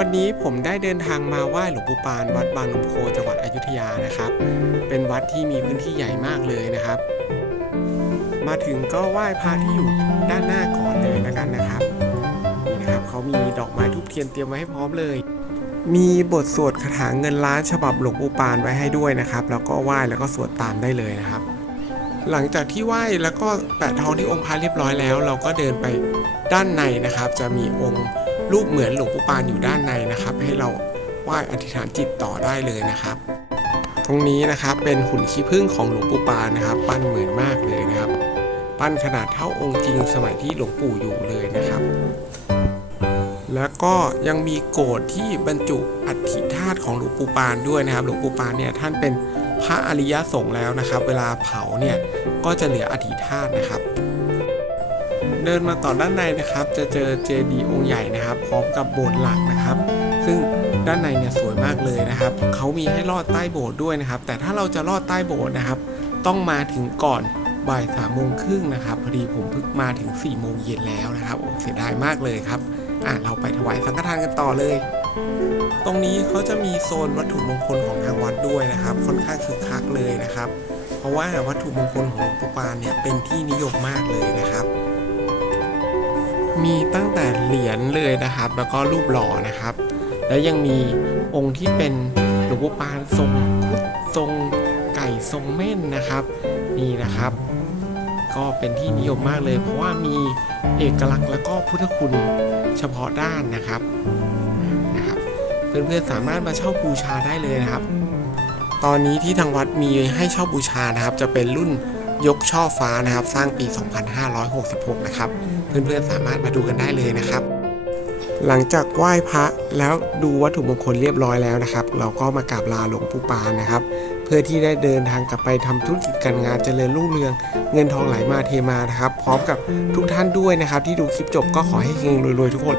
วันนี้ผมได้เดินทางมาไหว้หลวงปู่ปาน วัดบางนมโคจังหวัดอยุธยานะครับ เป็นวัดที่มีพื้นที่ใหญ่มากเลยนะครับ มาถึงก็ไหว้พระที่อยู่ด้านหน้าก่อนเลยแล้วกันนะครับนี่นะครับเขามีดอกไม้ทูบเทียนเตรียมไว้ให้พร้อมเลย มีบทสวดคาถาเงินล้านฉบับหลวงปู่ปานไว้ให้ด้วยนะครับ แล้วก็ไหว้แล้วก็สวดตามได้เลยนะครับ หลังจากที่ไหว้แล้วก็แปะทองที่องค์พระเรียบร้อยแล้ว เราก็เดินไปด้านในนะครับ จะมีองค์ รูปเหมือนหลวงปู่ปานอยู่ด้านในนะครับ ให้เราไหว้อธิษฐานจิตต่อได้เลยนะครับ ตรงนี้นะครับเป็นหุ่นขี้ผึ้งของหลวงปู่ปานนะครับ ปั้นเหมือนมากเลยนะครับ ปั้นขนาดเท่าองค์จริงสมัยที่หลวงปู่อยู่เลยนะครับ แล้วก็ยังมีโกรธที่บรรจุอัฐิธาตุของหลวงปู่ปานด้วยนะครับ หลวงปู่ปานเนี่ยท่านเป็นพระอริยสงฆ์แล้วนะครับ เวลาเผาเนี่ยก็จะเหลืออัฐิธาตุนะครับ เดินมาต่อด้านในนะครับ จะเจอเจดีย์องค์ใหญ่นะครับ พร้อมกับโบสถ์หลักนะครับ ซึ่งด้านในเนี่ยสวยมากเลยนะครับเขามีให้ลอดใต้โบสถ์ด้วยนะครับ แต่ถ้าเราจะลอดใต้โบสถ์นะครับ ต้องมาถึงก่อนบ่ายสามโมงครึ่งนะครับพอดีผมเพิ่งมาถึง4ี่โมงเย็นแล้วนะครับโอ้เสียดายมากเลยครับอะเราไปถวายสังฆทานกันต่อเลย ตรงนี้เขาจะมีโซนวัตถุมงคลของทางวัดด้วยนะครับ ค่อนข้างคึกคักเลยนะครับ เพราะว่าวัตถุมงคลของหลวงปู่ปานเนี่ยเป็นที่นิยมมากเลยนะครับ มีตั้งแต่เหรียญเลยนะครับ แล้วก็รูปหล่อนะครับ แล้วยังมีองค์ที่เป็นหลวงปู่ปานทรงครุฑทรงไก่ทรงเม่นนะครับ นี่นะครับ ก็เป็นที่นิยมมากเลย เพราะว่ามีเอกลักษณ์แล้วก็พุทธคุณเฉพาะด้านนะครับนะครับเพื่อนๆสามารถมาเช่าบูชาได้เลยนะครับ ตอนนี้ที่ทางวัดมีให้เช่าบูชานะครับ จะเป็นรุ่น ยกช่อฟ้านะครับ สร้างปี 2566 นะครับ เพื่อนๆสามารถมาดูกันได้เลยนะครับ หลังจากไหว้พระแล้วดูวัตถุมงคลเรียบร้อยแล้วนะครับ เราก็มากราบลาหลวงปู่ปานนะครับ เพื่อที่ได้เดินทางกลับไปทำธุรกิจการงานเจริญรุ่งเรือง เงินทองไหลมาเทมานะครับ พร้อมกับทุกท่านด้วยนะครับ ที่ดูคลิปจบก็ขอให้เฮงรวยๆทุกคน